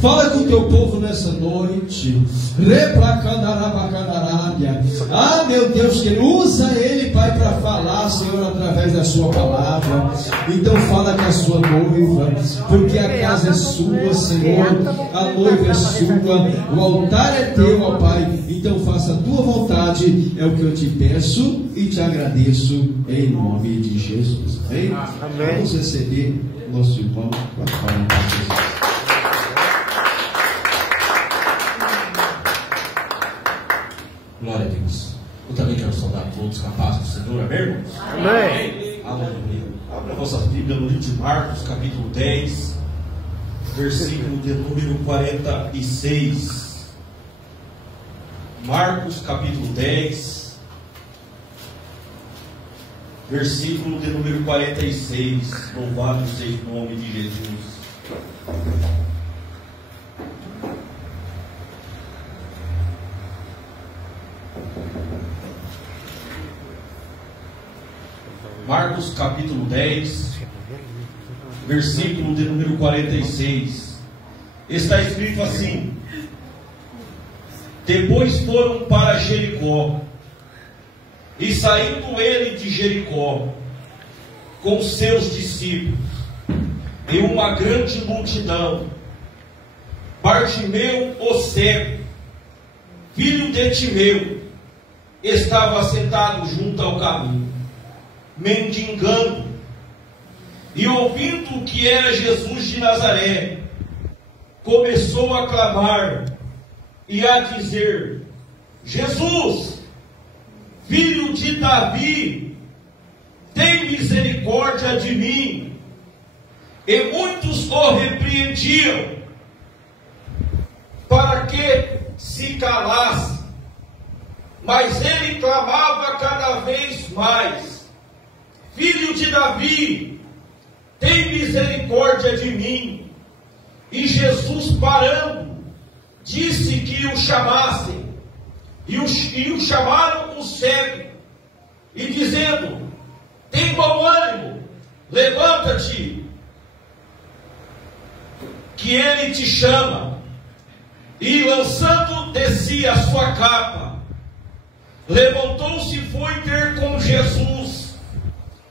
Fala com o teu povo nessa noite. Ah, meu Deus, que usa ele, Pai, para falar, Senhor, através da sua palavra. Então fala com a sua noiva, porque a casa é sua, Senhor, a noiva é sua, o altar é teu, ó Pai. Então faça a tua vontade, é o que eu te peço e te agradeço em nome de Jesus. Amém? Amém. Vamos receber nosso irmão para falar com Jesus. Glória a Deus. Eu também quero saudar todos capazes do Senhor, amém, irmãos? Amém. Aleluia. Abra a vossa Bíblia no livro de Marcos, capítulo 10, versículo de número 46. Marcos, capítulo 10, versículo de número 46. Louvado seja o nome de Jesus. Marcos capítulo 10, versículo de número 46. Está escrito assim: depois foram para Jericó, e saindo ele de Jericó com seus discípulos e uma grande multidão, Bartimeu o cego, filho de Timeu, estava sentado junto ao caminho, mendigando, e ouvindo que era Jesus de Nazaré, começou a clamar e a dizer: Jesus, filho de Davi, tem misericórdia de mim. E muitos o repreendiam para que se calasse, mas ele clamava cada vez mais: Filho de Davi, tem misericórdia de mim. E Jesus, parando, disse que o chamassem. E o chamaram o cego, e dizendo: tem bom ânimo, levanta-te, que ele te chama. E lançando de si a sua capa, levantou-se e foi ter com Jesus.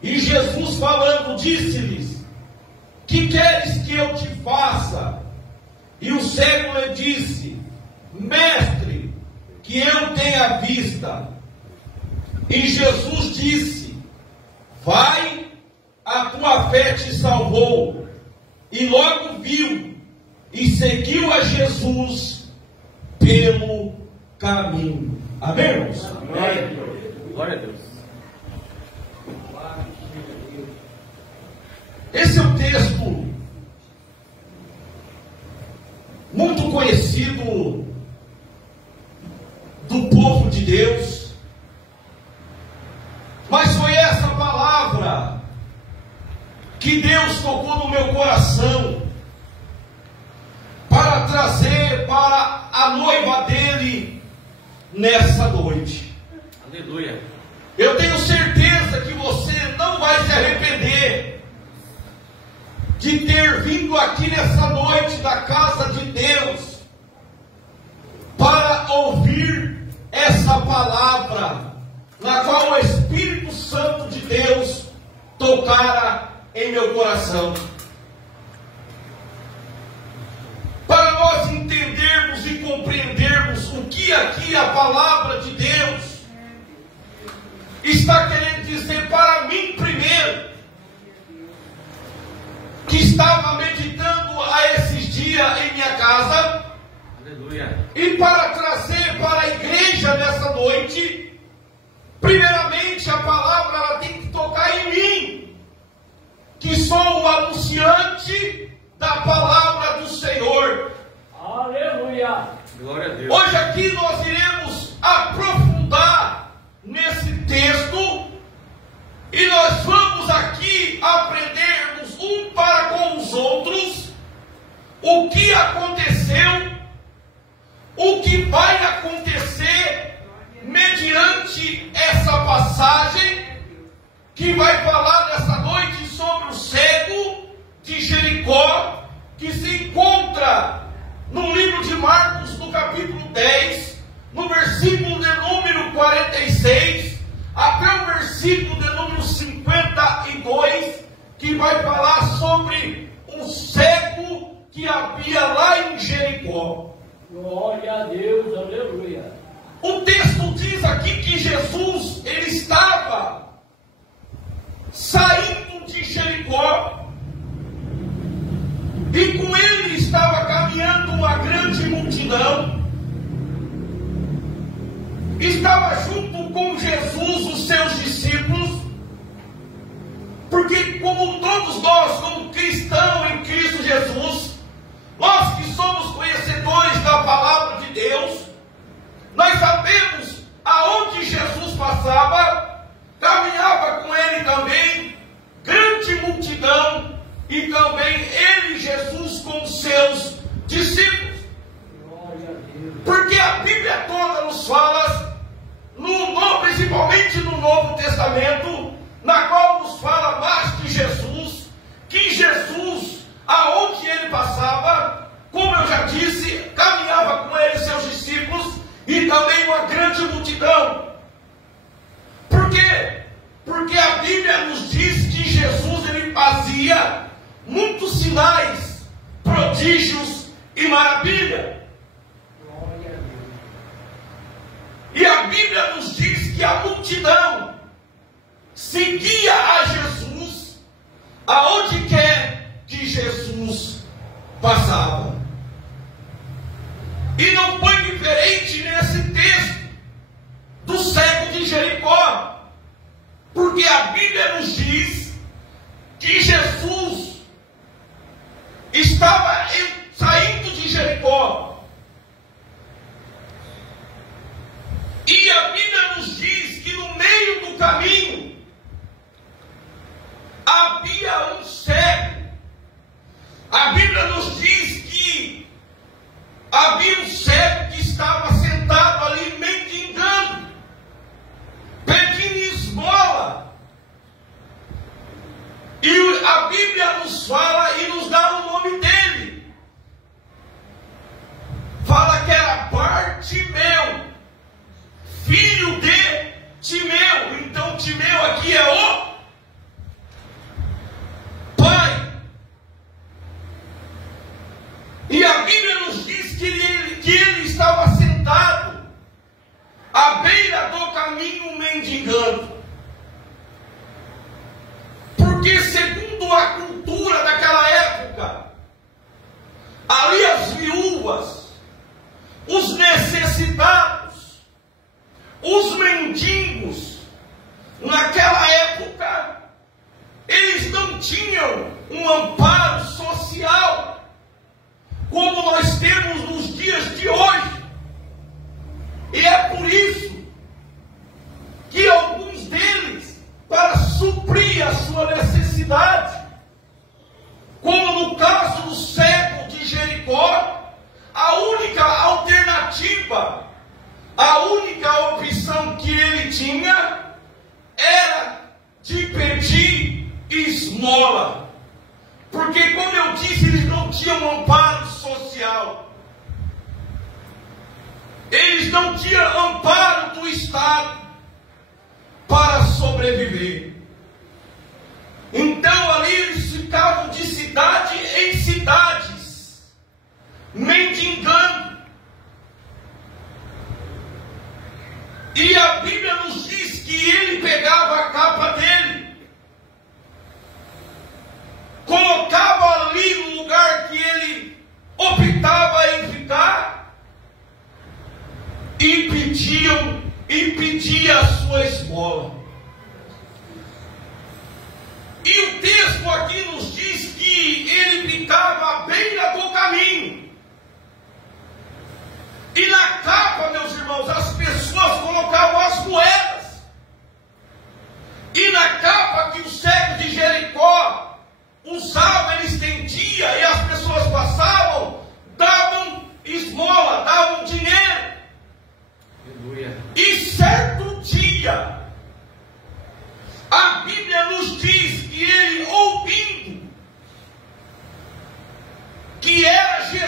E Jesus, falando, disse-lhes: que queres que eu te faça? E o cego lhe disse: Mestre, que eu tenha vista. E Jesus disse: vai, a tua fé te salvou. E logo viu e seguiu a Jesus pelo caminho. Amém, irmãos? Amém. Glória a Deus. Esse é um texto muito conhecido do povo de Deus, mas foi essa palavra que Deus tocou no meu coração para trazer para a noiva dele nessa noite. Aleluia. Eu tenho certeza que você não vai se arrepender de ter vindo aqui nessa noite da casa de Deus para ouvir essa palavra, na qual o Espírito Santo de Deus tocara em meu coração. Para nós entendermos e compreendermos o que aqui a palavra de Deus está querendo dizer para mim primeiro, que estava meditando a esses dias em minha casa. Aleluia. E para trazer para a igreja nessa noite, primeiramente a palavra ela tem que tocar em mim, que sou o anunciante da palavra do Senhor. Aleluia. Glória a Deus. Hoje aqui nós iremos aprofundar nesse texto, e nós vamos aqui aprendermos um para com os outros o que aconteceu, o que vai acontecer mediante essa passagem que vai falar nessa noite sobre o cego de Jericó, que se encontra no livro de Marcos, no capítulo 10, no versículo de número 46, até o versículo de número 52, que vai falar sobre um cego que havia lá em Jericó. Glória a Deus, aleluia. O texto diz aqui que Jesus, ele estava saindo de Jericó, e com ele estava caminhando uma grande multidão. Estava junto com Jesus os seus discípulos, porque como todos nós, como cristãos em Cristo Jesus, nós que somos conhecedores da palavra de Deus, nós sabemos aonde Jesus passava, caminhava com ele também grande multidão, e também ele, Jesus, com seus discípulos. Porque a Bíblia toda nos fala, principalmente no Novo Testamento, na qual nos fala mais de Jesus, que Jesus, aonde ele passava, como eu já disse, caminhava com ele seus discípulos e também uma grande multidão. Por quê? Porque a Bíblia nos diz que Jesus, ele fazia muitos sinais, prodígios e maravilha. E a Bíblia nos diz que a multidão seguia a Jesus aonde quer que Jesus passava. E não foi diferente nesse texto do cego de Jericó, porque a Bíblia nos diz que Jesus estava saindo de Jericó, e a Bíblia nos diz que no meio do caminho havia um cego. A Bíblia nos diz que havia um cego que estava sentado ali mendigando, pedindo esmola. E a Bíblia nos fala e nos dá o nome dele. Fala que era Bartimeu, filho de Timeu. Então Timeu aqui é o pai. E a Bíblia nos diz que ele estava sentado à beira do caminho mendigando. Porque segundo a cultura daquela época, ali as viúvas, os necessitados, os mendigos, naquela época, eles não tinham um amparo social, como nós temos nos dias de hoje. E é por isso que alguns deles, para suprir a sua necessidade, como no caso do cego de Jericó, a única alternativa, a única opção que ele tinha era de pedir esmola. Porque, como eu disse, eles não tinham amparo social. Eles não tinham amparo do Estado para sobreviver. Então ali eles ficavam de cidade em cidades, mendigando. E a Bíblia nos diz que ele pegava a capa dele, colocava ali no lugar que ele optava em ficar, e pedia a sua esmola. E o texto aqui nos diz que ele ficava à beira do caminho. E na capa, meus irmãos, as pessoas colocavam as moedas. E na capa que o cego de Jericó usava, ele estendia, e as pessoas passavam, davam esmola, davam dinheiro. Aleluia. E certo dia, a Bíblia nos diz que ele, ouvindo que era Jesus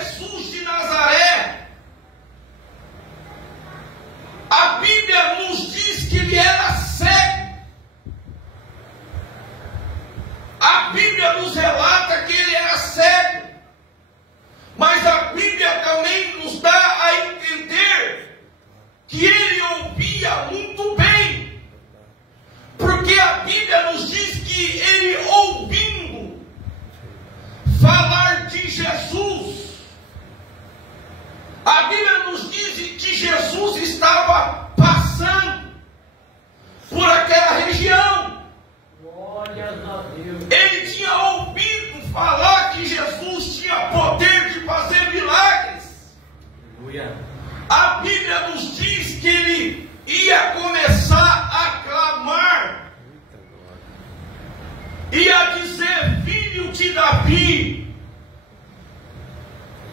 Davi,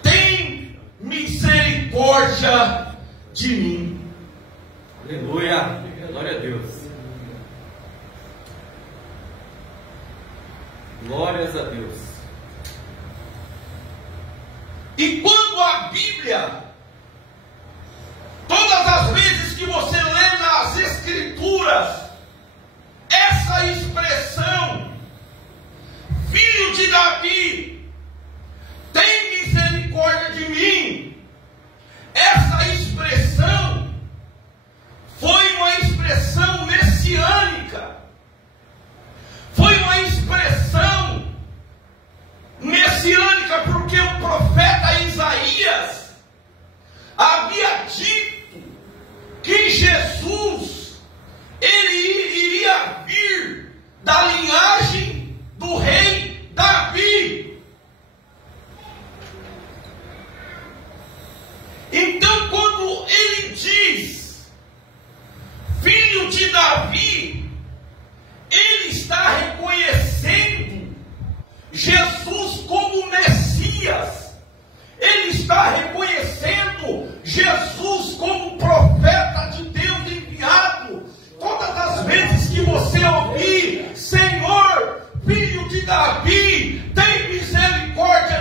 tem misericórdia de mim. Aleluia, glória a Deus. Glórias a Deus. E quando a Bíblia, todas as vezes que você lê nas Escrituras, essa expressão, filho de Davi, tem misericórdia de mim, essa expressão foi uma expressão messiânica, foi uma expressão messiânica, porque o profeta Isaías havia dito que Jesus, ele iria vir da linhagem do rei Davi. Então, quando ele diz filho de Davi, ele está reconhecendo Jesus como Messias. Ele está reconhecendo Jesus como profeta de Deus enviado. Todas as vezes que você ouvir, Senhor, filho de Davi, tem misericórdia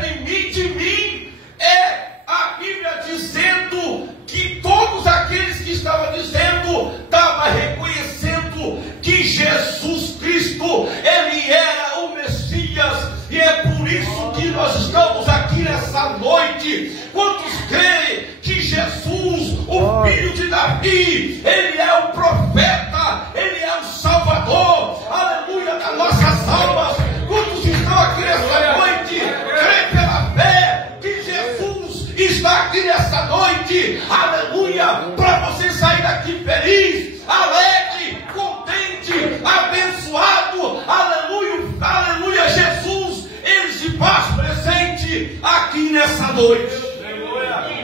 de mim, é a Bíblia dizendo que todos aqueles que estavam dizendo, estavam reconhecendo que Jesus Cristo, ele era o Messias. E é por isso que nós estamos aqui nessa noite. Quantos creem que Jesus, o filho de Davi, ele é o profeta, ele é o Salvador, aleluia, das nossas almas? Quantos estão aqui nessa noite, creem pela fé que Jesus está aqui nessa noite, aleluia, para você sair daqui feliz, alegre, contente, abençoado, aleluia, aleluia. Jesus, ele se faz presente aqui nessa noite.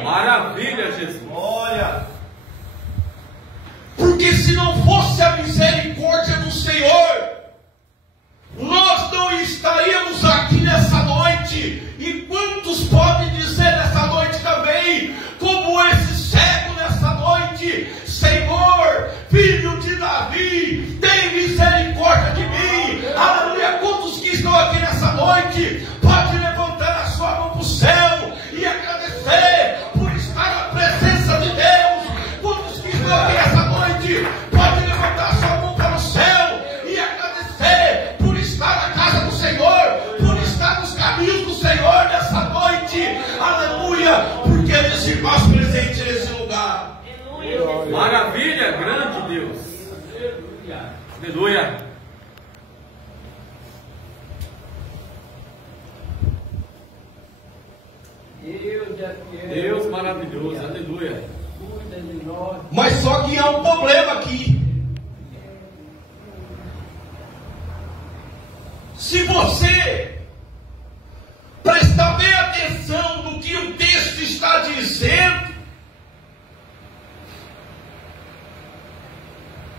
Maravilha, Jesus. Olha. Porque se não fosse a misericórdia do Senhor, nós não estaríamos aqui nessa noite. E quantos podem dizer nessa noite também, como esse cego nessa noite: Senhor, filho de Davi, tem misericórdia de mim. Aleluia. Quantos que estão aqui nessa noite pode levantar a sua mão para o céu e agradecer por estar na presença de Deus? Quantos que estão aqui nessa noite pode levantar a sua mão para o céu e agradecer por estar na casa do Senhor, por estar nos caminhos do Senhor nessa noite? Aleluia, porque ele se faz presente nesse lugar. Maravilha, grande Deus. Aleluia. Deus maravilhoso, aleluia. Mas só que há um problema aqui. Se você prestar bem atenção no que o texto está dizendo,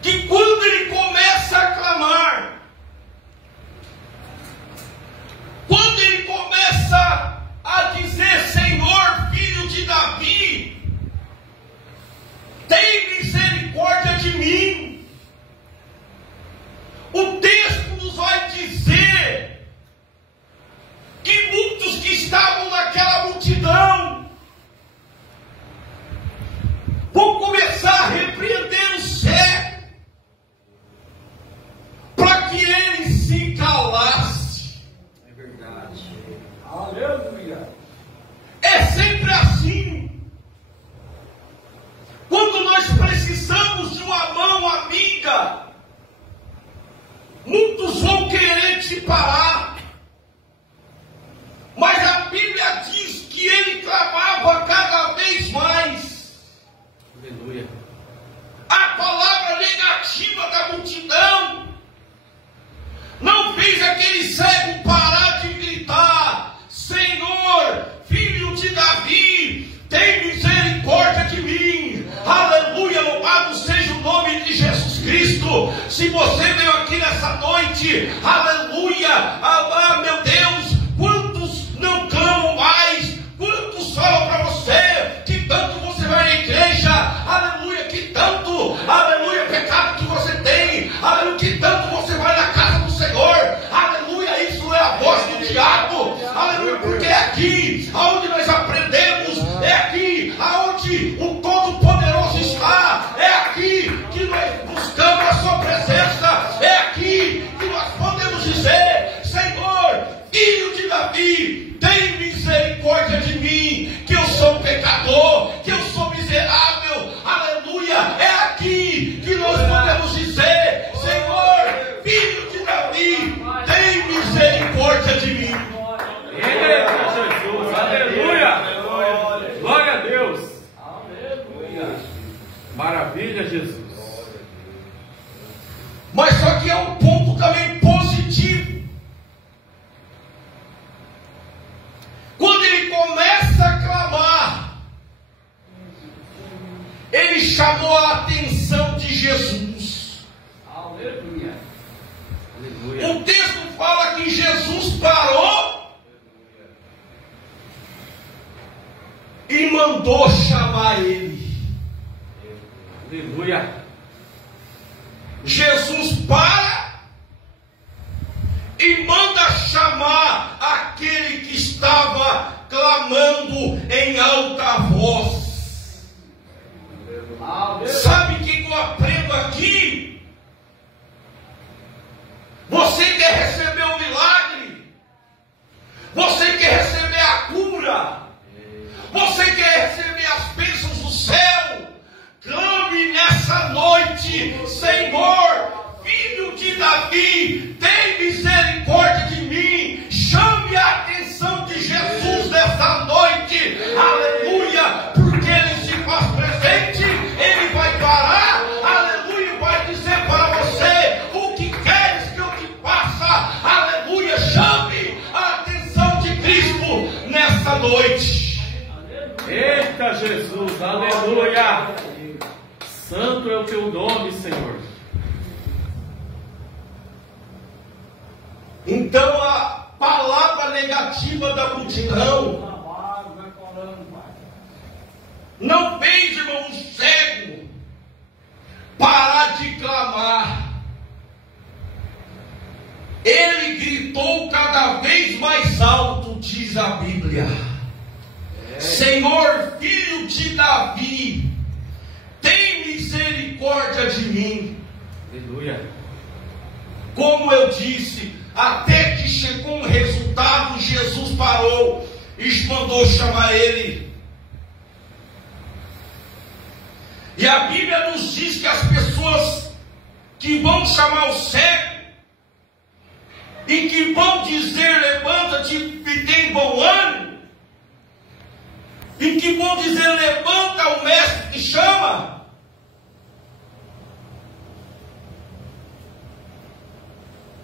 que quando ele começa a clamar, quando ele começa a dizer: Senhor, filho de Davi, tem misericórdia de mim, o texto nos vai dizer que muitos que estavam naquela multidão vão começar a repreender o cego, para que ele se calasse. É verdade. Aleluia. É sempre assim. Quando nós precisamos de uma mão amiga, muitos vão querer te parar. Mas a Bíblia diz que ele clamava cada vez mais. Aleluia. A palavra negativa da multidão não fez aquele cego parar de gritar: Senhor, filho de Davi, tem misericórdia de mim. Aleluia, louvado seja o nome de Jesus Cristo. Se você veio aqui nessa noite, aleluia, meu Deus, quando chamou a atenção de Jesus. Aleluia. Aleluia. O texto fala que Jesus parou e mandou chamar ele. Aleluia. Jesus para e manda chamar aquele que estava clamando em alta voz. Sabe o que eu aprendo aqui? Você quer receber o milagre? Você quer receber a cura? Você quer receber as bênçãos do céu? Clame nessa noite: Senhor, filho de Davi, tem misericórdia de mim. Chame a atenção de Jesus nessa noite. Aleluia, porque Ele se faz presente. Ele vai parar, aleluia, vai dizer para você: o que queres que eu te faça? Aleluia, chame a atenção de Cristo nessa noite. Eita Jesus, aleluia. Santo é o teu nome, Senhor. Então a palavra negativa da multidão não fez, irmão, o cego parar de clamar. Ele gritou cada vez mais alto, diz a Bíblia: Senhor, filho de Davi, tem misericórdia de mim. Aleluia. Como eu disse, até que chegou um resultado, Jesus parou e mandou chamar ele. E a Bíblia nos diz que as pessoas que vão chamar o cego e que vão dizer: levanta-te e tem bom ânimo, e que vão dizer: levanta, o mestre te chama.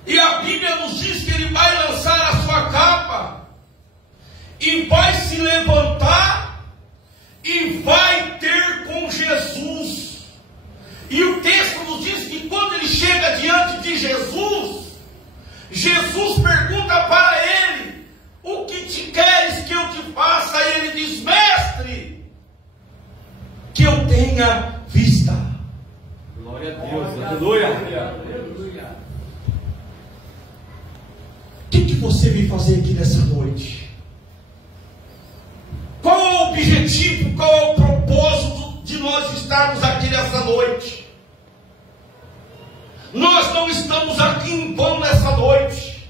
E a Bíblia nos diz que ele vai lançar a sua capa e vai se levantar e vai ter com Jesus. E o texto nos diz que quando ele chega diante de Jesus, Jesus pergunta para ele: o que te queres que eu te faça? E ele diz: mestre, que eu tenha vista. Glória a Deus, aleluia. O que você veio fazer aqui nessa noite? Qual é o objetivo, qual é o propósito de nós estarmos aqui nessa noite? Nós não estamos aqui em vão nessa noite.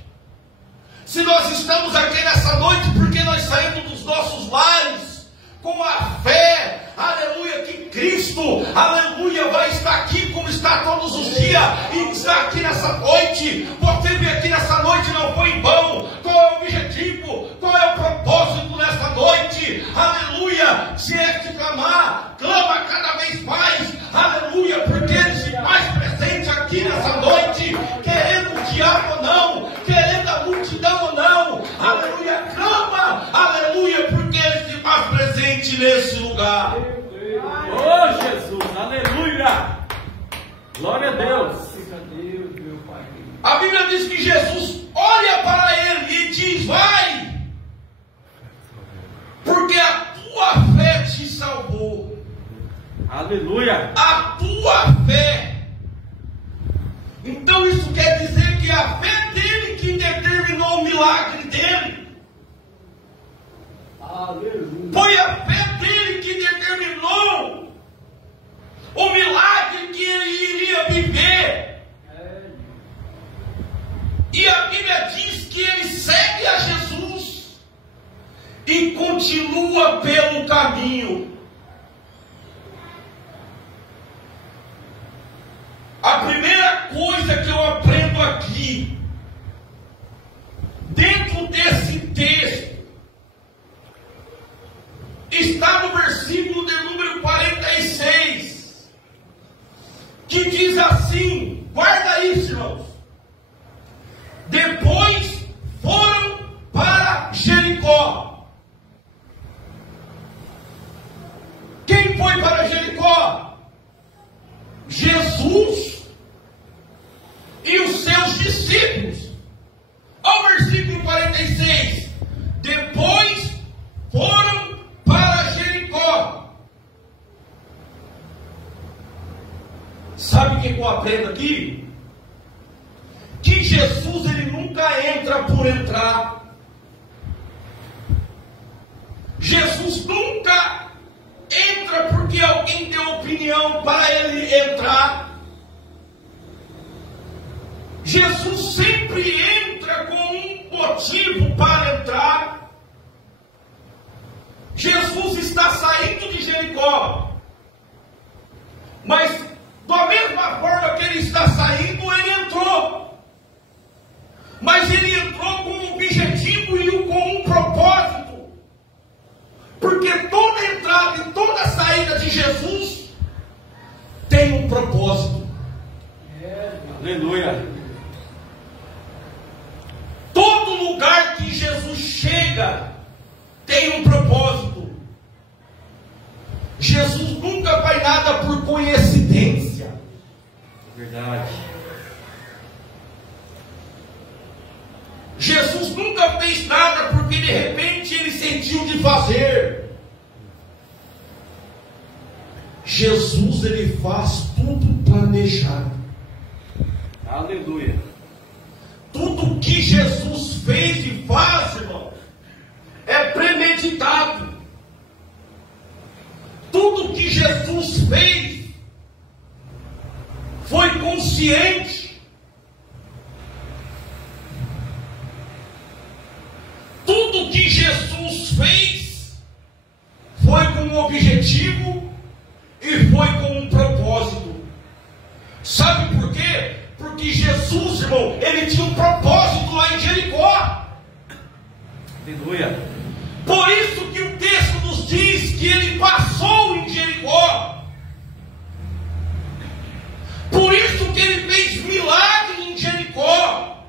Se nós estamos aqui nessa noite, porque nós saímos dos nossos lares com a fé, aleluia, que Cristo, aleluia, vai estar aqui como está todos os dias, e está aqui nessa noite. Você veio aqui nessa noite, não foi em vão. Qual é o objetivo? Qual é o propósito nessa noite? Aleluia, se é de clamar, clama cada vez mais, aleluia, porque Ele se faz presente aqui nessa noite, querendo o diabo ou não, querendo a multidão ou não, aleluia, clama, aleluia, porque Ele se faz presente nesse lugar. Oh Jesus, aleluia. Glória a Deus. A Bíblia diz que Jesus olha para ele e diz: vai, porque a tua fé te salvou. Aleluia. A tua fé. Então isso quer dizer que a fé dele que determinou o milagre dele. Aleluia. Foi a fé dele que determinou o milagre que ele iria viver. E a Bíblia diz que ele segue a Jesus e continua pelo caminho. A primeira coisa que eu aprendo aqui, dentro desse texto, está no versículo de número 46, que diz assim, guarda isso, irmãos: depois foram para Jericó. Quem foi para Jericó? Sabe o que eu aprendo aqui? Que Jesus ele nunca entra por entrar. Jesus nunca entra porque alguém deu opinião para ele entrar. Jesus sempre entra com um motivo para entrar. Jesus está saindo de Jericó, mas da mesma forma que ele está saindo, ele entrou. Mas ele entrou com um objetivo e com um propósito. Porque toda entrada e toda saída de Jesus tem um propósito. Aleluia. Todo lugar que Jesus chega tem um propósito. Jesus nunca faz nada por coincidência. Verdade. Jesus nunca fez nada porque de repente ele sentiu de fazer. Jesus ele faz tudo planejado. Aleluia. Tudo que Jesus fez e faz, irmão, é premeditado. Tudo que Jesus fez foi consciente. Tudo que Jesus fez foi com um objetivo e foi com um propósito. Sabe por quê? Porque Jesus, irmão, ele tinha um propósito lá em Jericó. Aleluia. Por isso que o texto nos diz que ele passou em Jericó. Por isso que ele fez milagre em Jericó.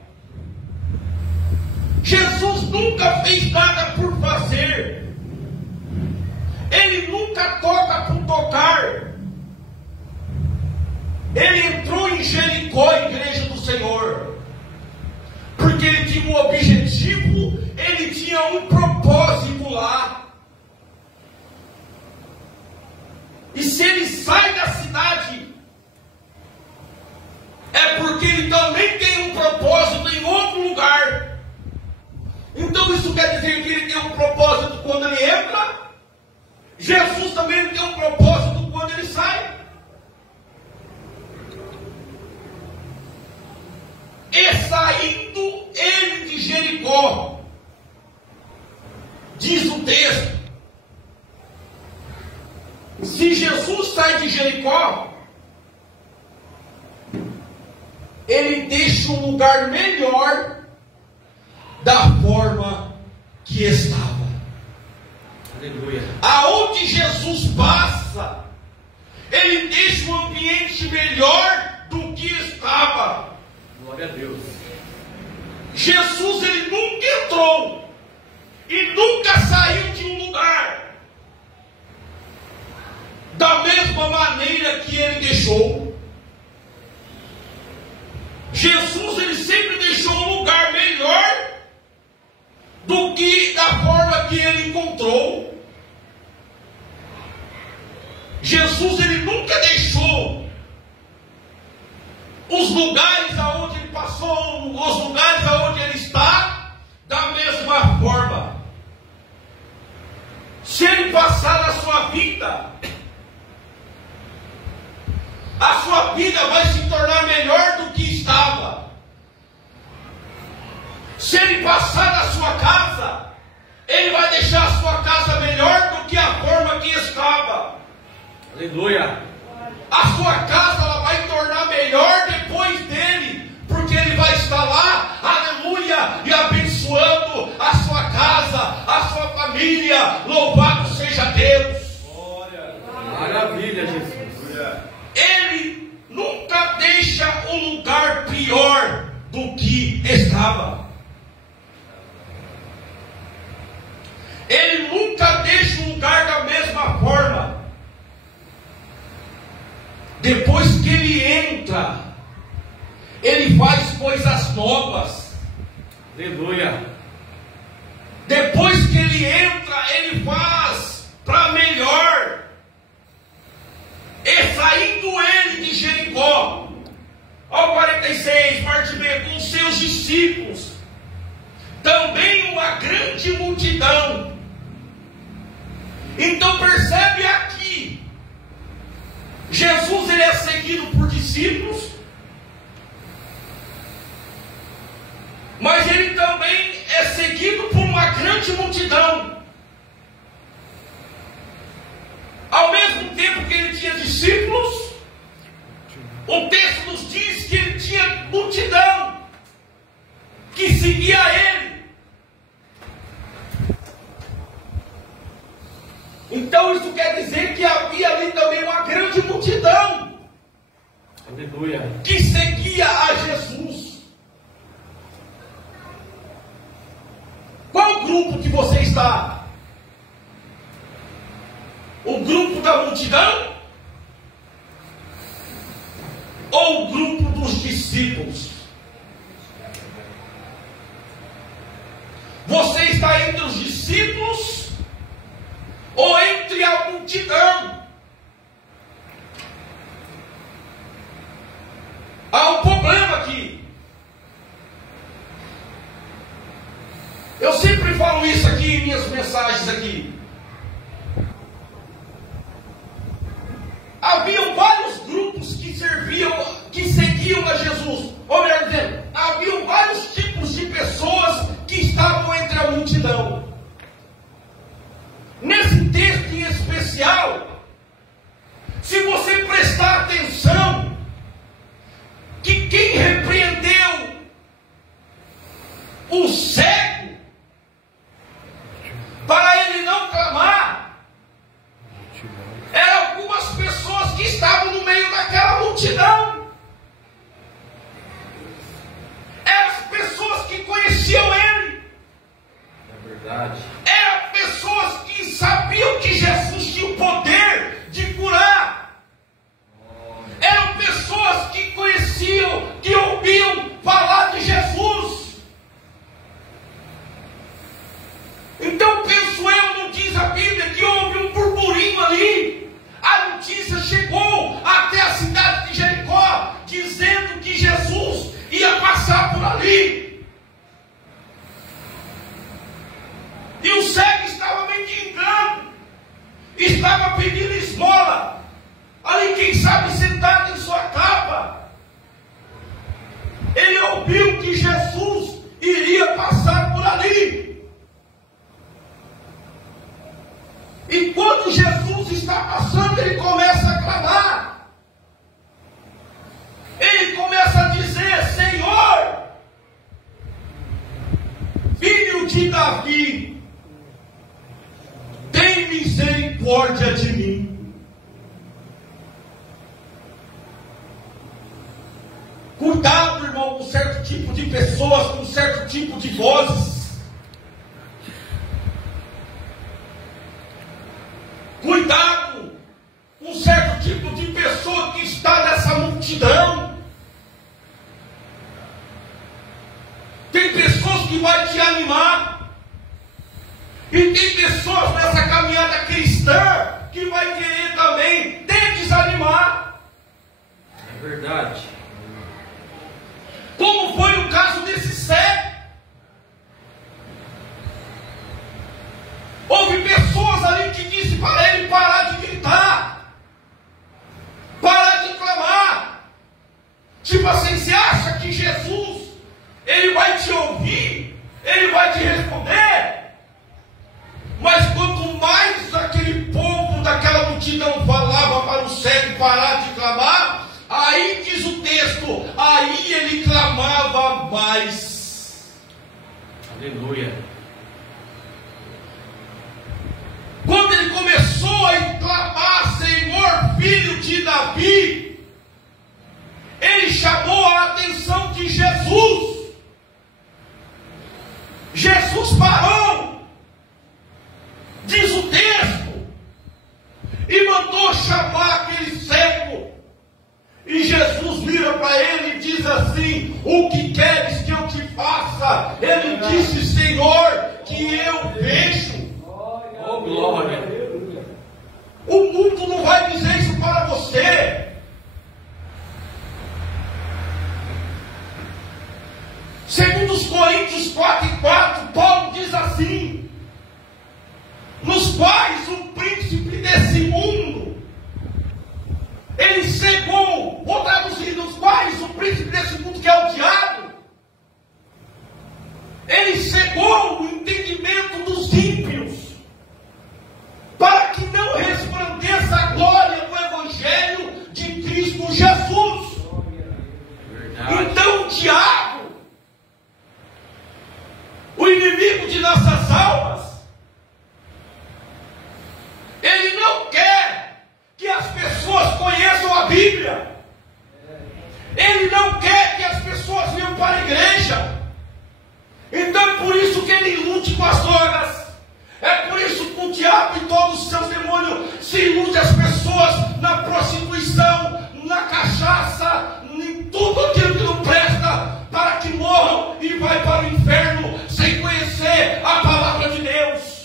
Jesus nunca fez nada por fazer. Ele nunca toca por tocar. Ele entrou em Jericó, igreja do Senhor, porque ele tinha um objetivo, ele tinha um propósito lá. E se ele sai da cidade, é porque ele também tem um propósito em outro lugar. Então isso quer dizer que ele tem um propósito quando ele entra. Jesus também tem um propósito quando ele sai. E saindo ele de Jericó, diz o texto, se Jesus sai de Jericó, ele deixa um lugar melhor da forma que estava. Aleluia. Aonde Jesus passa, ele deixa um ambiente melhor do que estava. Glória a Deus. Jesus ele nunca entrou e nunca saiu de um lugar da mesma maneira que ele deixou. Jesus ele sempre deixou um lugar melhor do que da forma que ele encontrou. Jesus ele nunca deixou os lugares aonde ele passou, os lugares aonde ele está, da mesma forma. Se ele passar na sua vida, a sua vida vai se tornar melhor do que estava. Se ele passar na sua casa, ele vai deixar a sua casa melhor do que a forma que estava. Aleluia. A sua casa ela vai tornar melhor depois dele, porque ele vai estar lá, aleluia, e abençoando a sua casa, a sua família. Louvado seja Deus. Maravilha, Jesus. Ele nunca deixa o lugar pior do que estava. Ele nunca deixa o lugar da mesma forma. Depois que ele entra, ele faz coisas novas. Aleluia. Depois que ele entra, ele faz para melhor. E saindo ele de Jericó, Então percebe aqui, Jesus ele é seguido por discípulos, mas ele também é seguido por uma grande multidão. Ao mesmo tempo que ele tinha discípulos, o texto nos diz que ele tinha multidão que seguia ele. Então isso quer dizer que havia ali também uma grande multidão, aleluia, que seguia a Jesus. Qual grupo que você está? O grupo da multidão? Ou o grupo dos discípulos? Você está entre os discípulos ou entre a multidão? Há um problema aqui. Eu sempre falo isso aqui em minhas mensagens aqui. Haviam vários grupos que seguiam a Jesus. Ou melhor dizendo, haviam vários tipos de pessoas que estavam entre a multidão. Nesse texto em especial, se você prestar atenção, que quem repreendeu o cego para ele não clamar eram algumas pessoas que estavam no meio daquela multidão. Eram as pessoas que conheciam ele. é verdade, Eram pessoas que sabiam que Jesus tinha o poder de curar. Eram pessoas que conheciam, que ouviam falar de Jesus. Então penso eu, não diz a Bíblia que houve um burburinho ali. A notícia chegou até a cidade de Jericó, dizendo que Jesus ia passar por ali. E o cego estava mendigando, estava pedindo esmola, ali quem sabe sentado em sua capa. Ele ouviu que Jesus iria passar por ali. E quando Jesus está passando, ele começa a clamar. Ele começa a dizer: Senhor, filho de Davi, tem misericórdia de mim. Cuidado, irmão, com certo tipo de pessoas, com certo tipo de vozes. Cuidado com certo tipo de pessoa que está nessa multidão. Tem pessoas que vão te animar. E tem pessoas nessa caminhada cristã que vai querer também te desanimar. é verdade, Como foi o caso desse cego. Houve pessoas ali que disse para ele parar de gritar, parar de clamar. Tipo assim, você acha que Jesus, ele vai te ouvir, ele vai te responder? Mas quanto mais aquele povo daquela multidão falava para o cego parar de clamar, aí diz o texto, aí ele clamava mais. aleluia, Quando ele começou a clamar, Senhor, filho de Davi, ele chamou a atenção de Jesus. Jesus parou, diz o texto, e mandou chamar aquele cego. E Jesus vira para ele e diz assim: o que queres que eu te faça? Ele disse: Senhor, que eu vejo. oh glória, O mundo não vai dizer isso para você. Segundo os Coríntios 4:4, Paulo diz assim: nos quais o príncipe não quer que as pessoas conheçam a Bíblia. Ele não quer que as pessoas venham para a igreja. Então é por isso que ele ilude com as drogas. É por isso que o diabo e todos os seus demônios se iludem as pessoas na prostituição, na cachaça, em tudo aquilo que não presta, para que morram e vai para o inferno sem conhecer a palavra de Deus.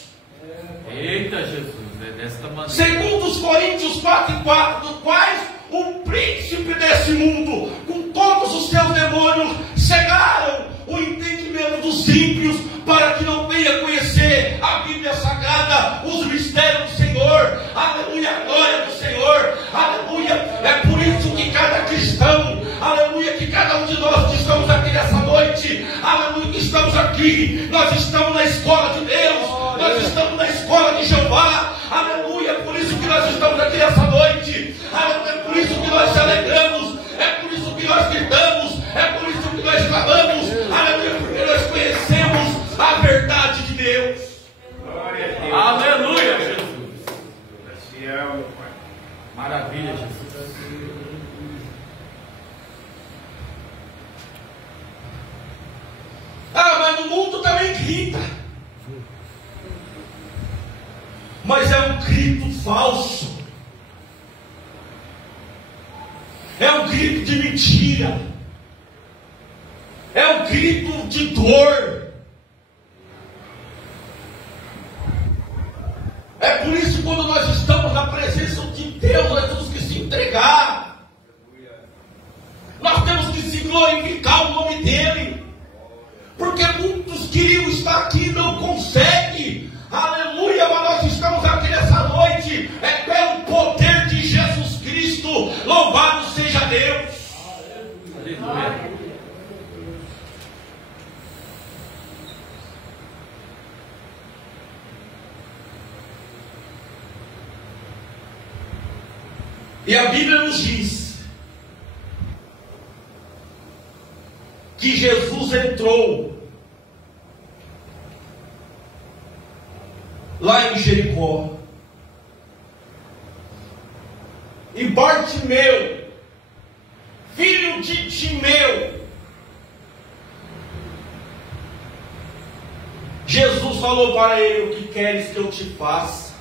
Eita Jesus, é desta maneira. Segundo os Coríntios 4:4, do quais o príncipe desse mundo, com todos os seus demônios, cegaram o entendimento dos ímpios, para que não venha conhecer a Bíblia Sagrada, os mistérios do Senhor. Aleluia, a glória do Senhor. Aleluia. É por isso que cada cristão, aleluia, que cada um de nós que estamos aqui nessa noite, aleluia, que estamos aqui, nós estamos na escola de Deus, nós estamos na escola de Jeová. Aleluia, por isso que nós estamos aqui nessa noite. Aleluia, é por isso que nós nos alegramos, é por isso que nós gritamos, é por isso que nós clamamos. Aleluia, porque nós conhecemos a verdade de Deus. Aleluia, Jesus. Maravilha, Jesus. Ah, mas no mundo também grita. Mas é um grito falso. É um grito de mentira. É um grito de dor. É por isso, quando nós estamos na presença de Deus, nós temos que se entregar. Nós temos que se glorificar o nome dEle. Porque muitos queriam estar aqui e não conseguem. Aleluia, mas nós estamos aqui nessa noite. É pelo poder de Jesus Cristo. Louvado seja Deus. Aleluia. E a Bíblia nos diz que Jesus entrou lá em Jericó, e Bartimeu, filho de Timeu, Jesus falou para ele: o que queres que eu te faça?